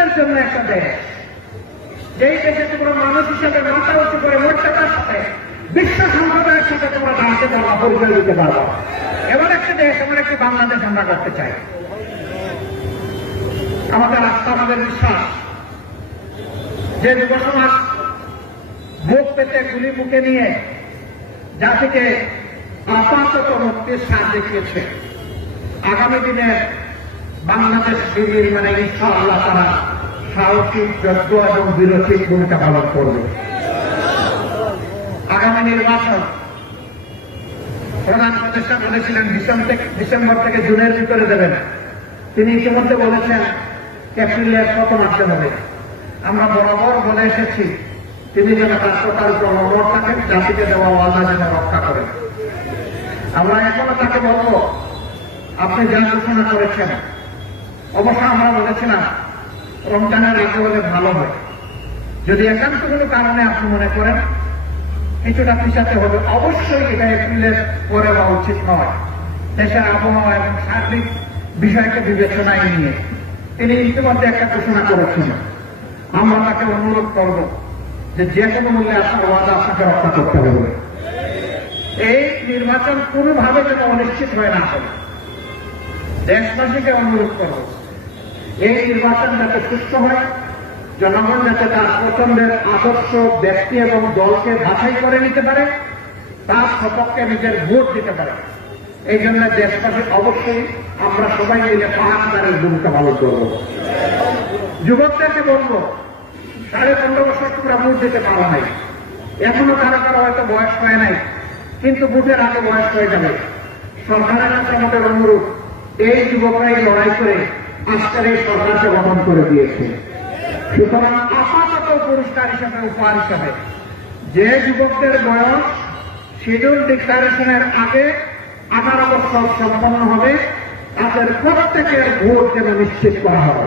মুসলমানদের জন্য একটা দেশ। যেই দেশে তোমরা মানুষ হিসাবে মাথা উঁচু করে মর্যাদার সাথে বিশ্ব সম্প্রদায়ের সাথে তোমরা দাঁড়াতে পারবা পরিচয় দিতে পারবা। এবার একটা দেশ, এমন একটি বাংলাদেশ আমরা করতে চাই। আমাদের আস্থা, আমাদের বিশ্বাস, যে যুব সমাজ মুখ পেতে, গুলি মুখে নিয়ে জাতিকে আপাতত মুক্তির সাথ দেখিয়েছে। আগামী দিনে বাংলাদেশ নির্মাণে ইনশাআল্লাহ তারা সাহসী যোগ্য এবং বিরোধী ভূমিকা পালন করবে। আগামী নির্বাচন প্রধান উপদেষ্টা বলেছিলেন, ডিসেম্বর থেকে জুনের ভিতরে দেবেন। তিনি ইতিমধ্যে বলেছেন, এপ্রিলের কত মাসে হবে। আমরা বরাবর বলে এসেছি, তিনি যেন তার কথার উপর অমর থাকেন, জাতিকে দেওয়া ওয়াদা যেন রক্ষা করেন। আমরা এখনও তাকে বলব, আপনি যা ঘোষণা করেছেন, অবশ্য আমরা বলেছিলাম রমজানের আগে হলে ভালো হয়। যদি একান্ত কোনো কারণে আপনি মনে করেন, কিছুটা পিছাতে হবে, অবশ্যই এটা এপ্রিলের পরে হওয়া উচিত নয়। দেশের আবহাওয়া এবং সার্বিক বিষয়কে বিবেচনায় নিয়ে তিনি ইতিমধ্যে একটা ঘোষণা করেছেন। আমরা তাকে অনুরোধ করব যে যে কোনো মূল্যে আপনার ওয়াদা আপনাকে রক্ষা করতে হবে। এই নির্বাচন কোনোভাবে যেন অনিশ্চিত হয়ে না হয় দেশবাসীকে অনুরোধ করব এই নির্বাচন যাতে সুস্থ হয়, জনগণ যাতে তার পছন্দের আদর্শ ব্যক্তি এবং দলকে বাছাই করে নিতে পারে, তার সপক্ষে নিজের ভোট দিতে পারে। এই জন্য দেশবাসী অবশ্যই আমরা সবাই মিলে পাহাড়দারের ভূমিকা পালন করব। যুবকদেরকে বলব, সাড়ে পনেরো বছর তোমরা ভোট দিতে পারো নাই। এখনও কারও কারও হয়তো বয়স হয় নাই, কিন্তু ভোটের আগে বয়স হয়ে যাবে। সরকারের কাছে আমাদের অনুরোধ, এই যুবকরাই লড়াই করে আজকের এই সরকারকে গঠন করে দিয়েছে। সুতরাং আপাতত পুরস্কার হিসাবে, উপহার হিসাবে, যে যুবকদের বয়স শিডিউল ডিক্লারেশনের আগে আঠারো বছর সম্পন্ন হবে, তাদের প্রত্যেকের ভোট যেন নিশ্চিত করা হবে।